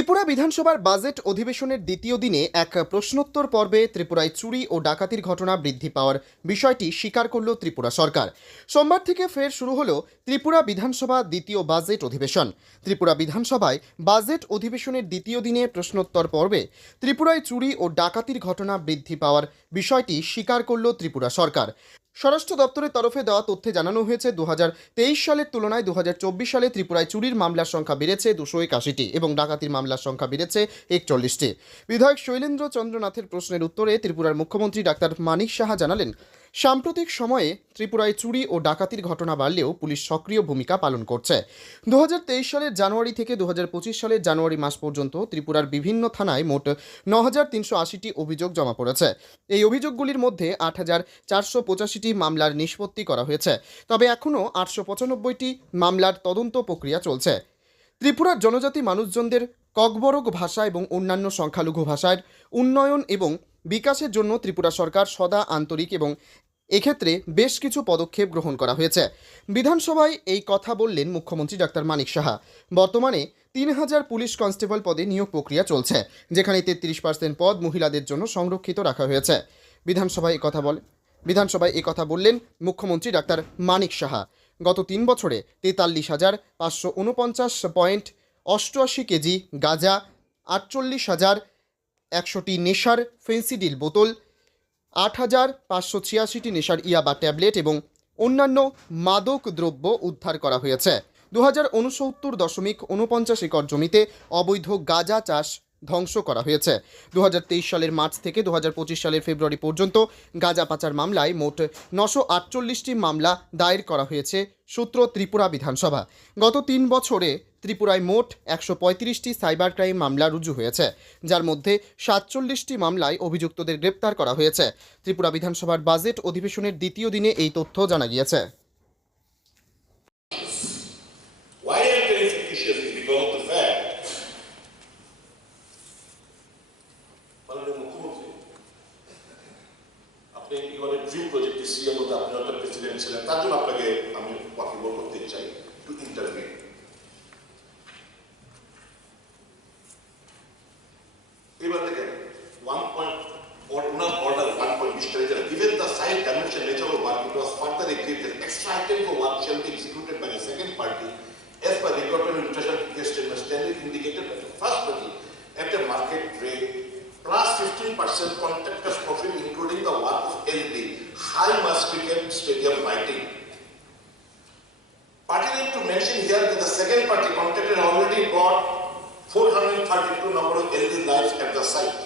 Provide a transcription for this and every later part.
ত্রিপুরা বিধানসভার বাজেট অধিবেশনের দ্বিতীয় দিনে এক প্রশ্নোত্তর পর্বে ত্রিপুরায় চুরি ও ডাকাতির ঘটনা বৃদ্ধি পাওয়ার বিষয়টি স্বীকার করল ত্রিপুরা সরকার। সোমবার থেকে ফের শুরু হলো ত্রিপুরা বিধানসভা দ্বিতীয় বাজেট অধিবেশন। ত্রিপুরা বিধানসভায় বাজেট অধিবেশনের দ্বিতীয় দিনে প্রশ্নোত্তর পর্বে ত্রিপুরায় চুরি ও ডাকাতির ঘটনা বৃদ্ধি পাওয়ার বিষয়টি স্বীকার করল ত্রিপুরা সরকার। স্বরাষ্ট্র দপ্তরের তরফে দেওয়া তথ্যে জানানো হয়েছে দু হাজার তেইশ সালের তুলনায় দু হাজার চব্বিশ সালে ত্রিপুরায় চুরির মামলার সংখ্যা বেড়েছে দুশো একাশিটি এবং ডাকাতির মামলার সংখ্যা বেড়েছে একচল্লিশটি। বিধায়ক শৈলেন্দ্র চন্দ্রনাথের প্রশ্নের উত্তরে ত্রিপুরার মুখ্যমন্ত্রী ডাক্তার মানিক সাহা জানালেন সাম্প্রতিক সময়ে ত্রিপুরায় চুরি ও ডাকাতির ঘটনা বাড়লেও পুলিশ সক্রিয় ভূমিকা পালন করছে। দু হাজার তেইশ সালের জানুয়ারি থেকে দু হাজার পঁচিশ সালের জানুয়ারি মাস পর্যন্ত ত্রিপুরার বিভিন্ন থানায় মোট ন অভিযোগ জমা পড়েছে। এই অভিযোগগুলির মধ্যে আট হাজার মামলার নিষ্পত্তি করা হয়েছে। তবে এখনও আটশো মামলার তদন্ত প্রক্রিয়া চলছে। ত্রিপুরার জনজাতি মানুষজনদের ককবরক ভাষা এবং অন্যান্য সংখ্যালঘু ভাষার উন্নয়ন এবং বিকাশের জন্য ত্রিপুরা সরকার সদা আন্তরিক এবং এক্ষেত্রে বেশ কিছু পদক্ষেপ গ্রহণ করা হয়েছে। বিধানসভায় এই কথা বললেন মুখ্যমন্ত্রী ডাক্তার মানিক সাহা। বর্তমানে তিন হাজার পুলিশ কনস্টেবল পদে নিয়োগ প্রক্রিয়া চলছে, যেখানে তেত্রিশ পার্সেন্ট পদ মহিলাদের জন্য সংরক্ষিত রাখা হয়েছে। বিধানসভায় কথা বলে, বিধানসভায় কথা বললেন মুখ্যমন্ত্রী ডাক্তার মানিক সাহা। গত তিন বছরে তেতাল্লিশ হাজার পাঁচশো উনপঞ্চাশ পয়েন্ট অষ্টআশি কেজি গাঁজা, আটচল্লিশ হাজার একশোটি নেশার ফেন্সিডিল বোতল, আট হাজার পাঁচশো ছিয়াশিটি নেশার ইয়াবা ট্যাবলেট এবং অন্যান্য মাদক দ্রব্য উদ্ধার করা হয়েছে। দু হাজার উনসত্তর দশমিক উনপঞ্চাশ একর জমিতে অবৈধ গাঁজা চাষ ধ্বংস করা হয়েছে। দু হাজার তেইশ সালের মার্চ থেকে দু হাজার পঁচিশ সালের ফেব্রুয়ারি পর্যন্ত গাঁজা পাচার মামলায় মোট নশো আটচল্লিশটি মামলা দায়ের করা হয়েছে সূত্র ত্রিপুরা বিধানসভা। গত তিন বছরে ত্রিপুরায় মোট একশো পঁয়ত্রিশটি সাইবার ক্রাইম মামলা রুজু হয়েছে, যার মধ্যে সাতচল্লিশটি মামলায় অভিযুক্তদের গ্রেপ্তার করা হয়েছে। ত্রিপুরা বিধানসভার বাজেট অধিবেশনের দ্বিতীয় দিনে এই তথ্য জানা গিয়েছে। আপনি ইউর ড্রিম প্রজেক্ট সিএম মধ্যে আপনি একটা প্রেসিডেন্ট ছিলেন তার জন্য আপনাকে আমি rate plus 15% contractor's profit including the work of LED high mass cricket stadium lighting Pertinent to mention here that the second party contractor already bought 432 number of LED lights at the site.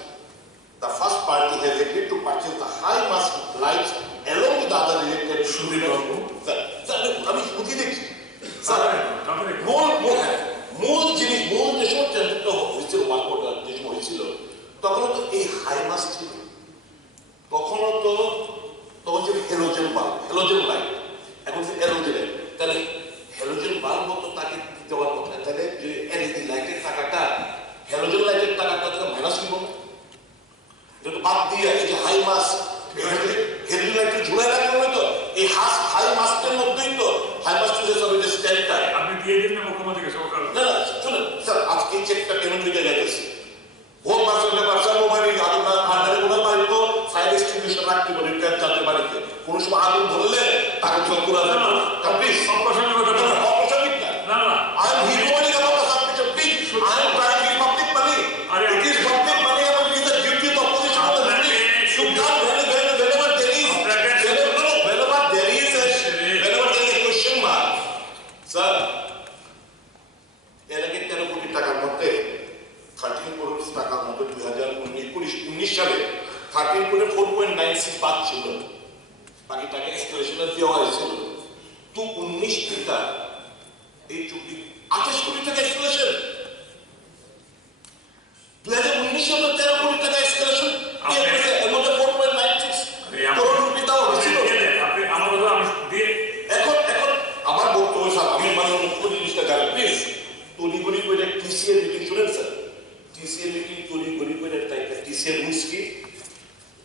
The first party has agreed to purchase the high mass lights along with other related সুবিধাবাবু। Sir, sir, আমি বুঝিয়ে দেখছি sir, sir তাড়াতাড়ি। মূল মূল হ্যাঁ, মূল জিনিস মূল যে সময় টেন্ডারটা হয়েছিল ওয়ার্ক অর্ডার যে সময় হয়েছিল তখন তো এই হাই মাস ছিল। তখনও তো তখন ছিল হেলোজেন বাল্ব, হেলোজেন লাইট, এখন যে হ্যালোজেন তাহলে হেলোজেন বাল্ব তো তাকে দেওয়ার কথা তাহলে যে এলইডি লাইটের টাকাটা হ্যালোজেন লাইটের টাকাটা তো মাইনাস হইব না যেটা বাদ দিয়ে এই যে হাই মাস হেলদি লাইটের ঝুলাই রাখা তো এই হাস হাই মাসটার মধ্যেই তো হাই মাস টু সব এটা স্ট্যান্ডটা আপনি দিয়ে দিন না মুখ্যমন্ত্রীকে সরকার না না শুনুন স্যার আজকে এই চেকটা পেমেন্ট দিতে যাইতেছি হোম পার্সেন্টে পার্সেন্ট মোবাইল আগুন ভান্ডারে কোনো বাড়িত ফায়ার রাখতে বলি ট্যাপ চালতে বাড়িতে কোনো সময় আগুন ধরলে তাকে চোখ করে না, না, প্লিজ বলবেন না। না না না I am heroic about the submission. Please, I am trying to give public money. Are you- It is public money and it is the duty of the opposition of the আপনাকে- police to come when, when, whenever there is, আপনাকে- whenever, no, whenever there is a, Shri- whenever there is a question mark. Sir, এর আগে তেরো কোটি টাকার মধ্যে thirteen কোটি টাকার মধ্যে দুই হাজার উনিশ উনিশ সালে থার্টিন কোটি ফোর পয়েন্ট নাইন সিক্স বাদ ছিল বাকি টাকা এক্সপ্রেশনে দেওয়া হয়েছিল তো উনিশ টিকা এই চুক্তি আঠাশ কোটি টাকা এক্সপ্রেশন দুই হাজার উনিশ সালে তেরো কোটি টাকা এক্সপ্রেশন আপনি- এর মধ্যে ফোর পয়েন্ট নাইন সিক্স আপনি আমার- করোড় রুপি দেওয়া আপনি হয়েছিল দিয়ে দেন। আপনি আমার কথা আমি দিয়ে এখন এখন আমার বক্তব্য স্যার আমি মানে মুখ্য জিনিসটা জানি প্লিজ তৈরি করি করে টিসিএর মিটিং শুনেন স্যার টিসিএর মিটিং তৈরি করি করে তাই টিসিএর রুলস কি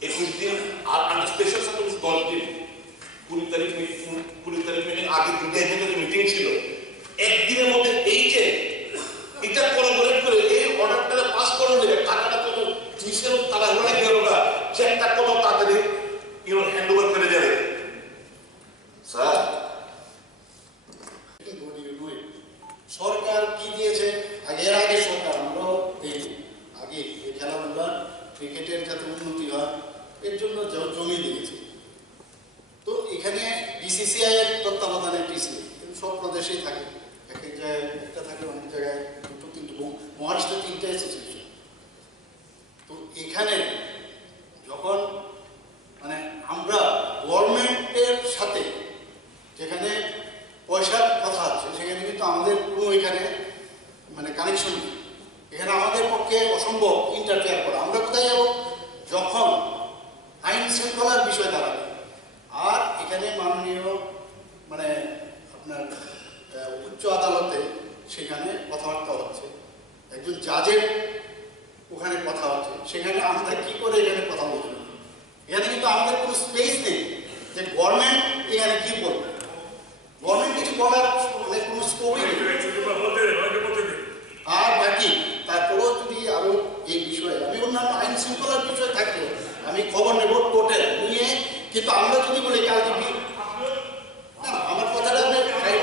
একুশ দিন আর আন্ডার স্পেশাল সার্ভিস দশ দিন কুড়ি তারিখ মিটিং কুড়ি তারিখ মিটিং আগে দুটো মিটিং ছিল একদিনের মধ্যে এই যে সরকার কি দিয়েছে? আগে, এর আগে সরকার, আমরাও দেখি। আগে এই খেলাধুলা, ক্রিকেটের যাতে উন্নতি হয়, এর জন্য জমি দিয়েছে তো এখানে বিসিসিআই এর তত্ত্বাবধানে টিসি সব প্রদেশেই থাকে। এক এক জায়গায়, একটা থাকে, অনেক জায়গায়, দুটো বহু- মহারাষ্ট্রে তিনটে অ্যাসোসিয়েশন তো এখানে যখন মানে আমরা গভর্নমেন্টের সাথে, যেখানে পয়সার কথা আছে, সেখানে কিন্তু আমাদের কোনো এখানে মানে কানেকশন এখানে আমাদের পক্ষে অসম্ভব ইন্টারফেয়ার করা। আমরা কোথায় যাব? যখন আইন শৃঙ্খলার বিষয় দাঁড়াবে। আর এখানে মাননীয় মানে আপনার উচ্চ আদালতে সেখানে কথাবার্তা হচ্ছে। একজন জাজের ওখানে কথা হচ্ছে। সেখানে আমরা কি করে এখানে কথা বলব? এখানে কিন্তু আমাদের কোনো স্পেস নেই যে গভর্নমেন্ট এখানে কি বলবে? গভর্নমেন্ট মানে কোনো স্কোপই নেই। আর বাকি তারপরেও যদি আরও এই বিষয়ে আমি অন্যান্য আইন শৃঙ্খলার বিষয় থাকলে আমি খবর নেব টোটাল নিয়ে কিন্তু আমরা যদি বলি কালকে না আমার কথাটা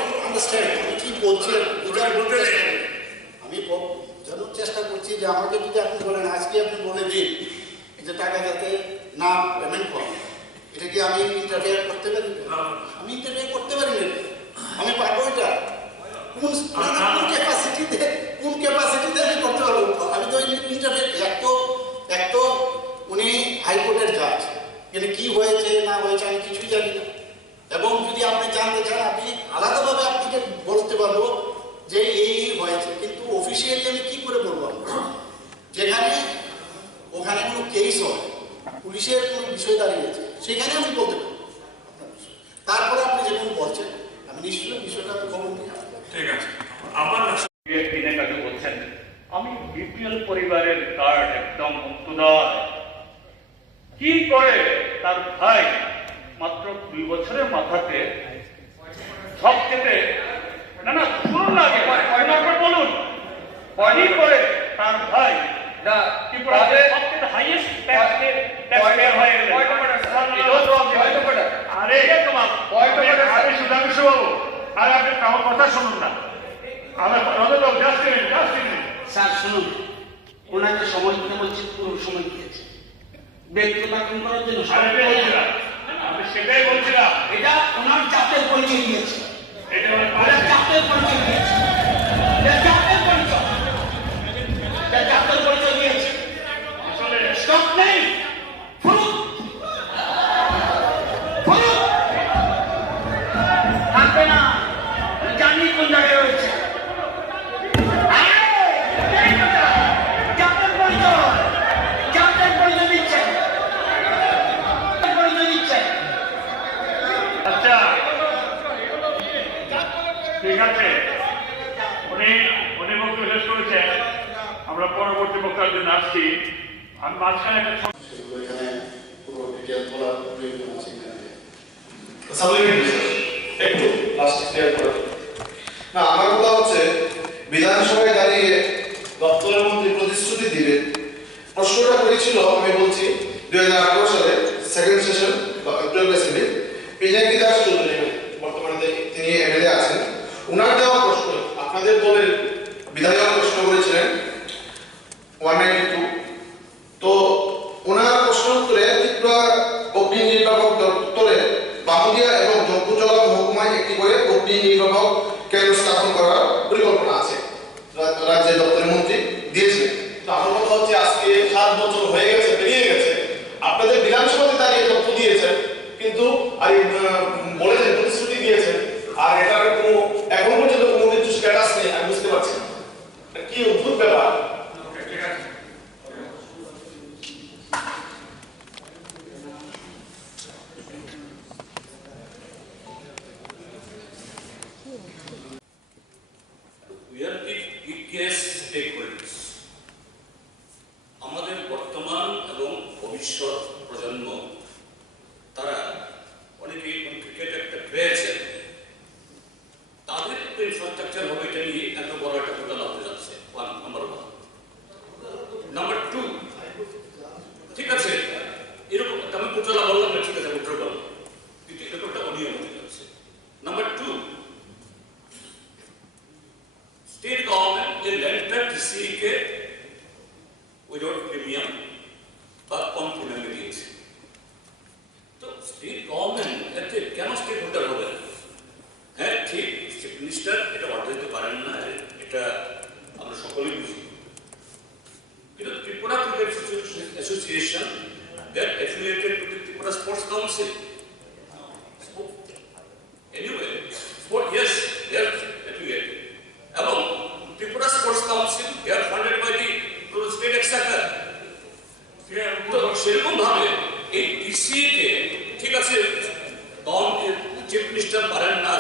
টু আন্ডারস্ট্যান্ড আমি কি বলছি আমি বোঝানোর চেষ্টা করছি যে আমাকে যদি আপনি বলেন আজকে আপনি বলে দিন যে টাকা যাতে না পেমেন্ট করে এটা কি আমি ইন্টারফেয়ার করতে পারি। আমি ইন্টারফেয়ার করতে পারি না। আমি পারব এটা? কোন না। কোন ক্যাপাসিটিতে কোন ক্যাপাসিটিতে আমি করতে পারব? আমি তো ইন্টারফেয়ার এক তো এক তো উনি হাইকোর্টের জাজ এখানে কি হয়েছে না হয়েছে আমি কিছুই জানি না। এবং যদি আপনি জানতে চান আপনি আলাদাভাবে আপনাকে বলতে পারব যে এই এই হয়েছে। কিন্তু অফিসিয়ালি আমি কি করে বলব যেখানে ওখানে কোনো কেস হয় পুলিশের কোনো বিষয় দাঁড়িয়েছে সেখানে আমি বলতে পারব। তারপরে আপনি যেমন বলছেন আমি নিশ্চয়ই বিষয়টা আমি খবর নিয়ে আসব ঠিক আছে। আমার না কাছে বলছেন। আমি বিপিএল পরিবারের কার্ড একদম মুক্তদার। কি করে তার ভাই মাত্র দুই বছরের মাথাতে সব থেকে না না শুনুন না আগে বলুন। কি করে তার ভাই? আরে সুধাংশু। বাবু আরে আপনি আমার কথা শুনুন না। আমার কথা just minute just minute sir শুনুন। ওনাকে সময় দিতে বলছি পুরো সময় দিয়েছে। ব্যক্তিগত আক্রমণ করার জন্য আমি সেটাই বলছিলাম। এটা ওনার চাপের পরিচয় দিয়েছে। এটা জাতের পরিচয় দিয়েছে এটা জাতের পরিচয় এটা জাতের পরিচয় দিয়েছে আসলে স্টপ নেই ফুলুক ফুলুক থাকবে না জানি কোন জায়গায় রয়েছে আরে, জাতের পরিচয় জাতের পরিচয় দিচ্ছে জাতের পরিচয় দিচ্ছে আচ্ছা আছে। উনি উনি বক্তব্য শেষ করেছেন। আমরা পরবর্তী বক্তার জন্য আসছি। আমি মাঝখানে একটা আমার কথা হচ্ছে, বিধানসভায় দাঁড়িয়ে দপ্তরের মন্ত্রী প্রতিশ্রুতি দিলেন প্রশ্নটা করেছিল আমি বলছি, দুই হাজার আঠারো সালে সেকেন্ড সেশন বা টুয়েলভ দাস চৌধুরী, বর্তমানে তিনি এমএলএ আছেন। ওনার দেওয়া প্রশ্ন, আপনাদের দলের বিধায়ক প্রশ্ন করেছিলেন ওয়ান নাইনটি তো ওনার প্রশ্ন উত্তরে ত্রিপুরা অগ্নি নির্বাপক দপ্তরে বাহুদিয়া এবং জম্পুজলা মহকুমায় একটি করে অগ্নি নির্বাপক কেন্দ্র স্থাপন করার পরিকল্পনা আছে রাজ্যের দপ্তরের মন্ত্রী দিয়েছিলেন। তো আমার কথা হচ্ছে আজকে সাত বছর হয়ে গেছে, পেরিয়ে গেছে। আপনাদের বিধানসভাতে দাঁড়িয়ে তথ্য দিয়েছেন, কিন্তু আর বলেছেন, প্রতিশ্রুতি দিয়েছেন। আর এটার কোনো এখন পর্যন্ত কোনো কিছু স্ট্যাটাস নেই আমি বুঝতে পারছি না। এটা কি অদ্ভুত ব্যাপার ঠিক আছে We are the biggest stakeholders. আমাদের বর্তমান এবং ভবিষ্যৎ প্রজন্ম তারা অনেকে ক্রিকেট একটা পেয়েছে তাদের একটা ইনফ্রাস্ট্রাকচার হবে এটা নিয়ে এত বড় একটা ঘটনা হতে যাচ্ছে one number one number two ঠিক আছে এরকম আমি কোটালা বললাম না ঠিক আছে উত্তর বললাম কিন্তু এরকম একটা অনিয়ম হতে যাচ্ছে নাম্বার টু স্টেট এই ল্যান্ডটা টিসিএ কে উইদাউট প্রিমিয়াম বা কম প্রিমিয়ামে দিয়েছে তো স্টেট গভর্নমেন্ট এতে কেন স্টেট হোল্ডার হবে না? হ্যাঁ ঠিক চিফ মিনিস্টার এটা পারেন না এটা আমরা সকলেই বুঝি। কিন্তু Tripura cricket association that affiliated to Tripura sports council তো সেরকম ভাবে এই ঠিক আছে চিফ মিনিস্টার পারেন না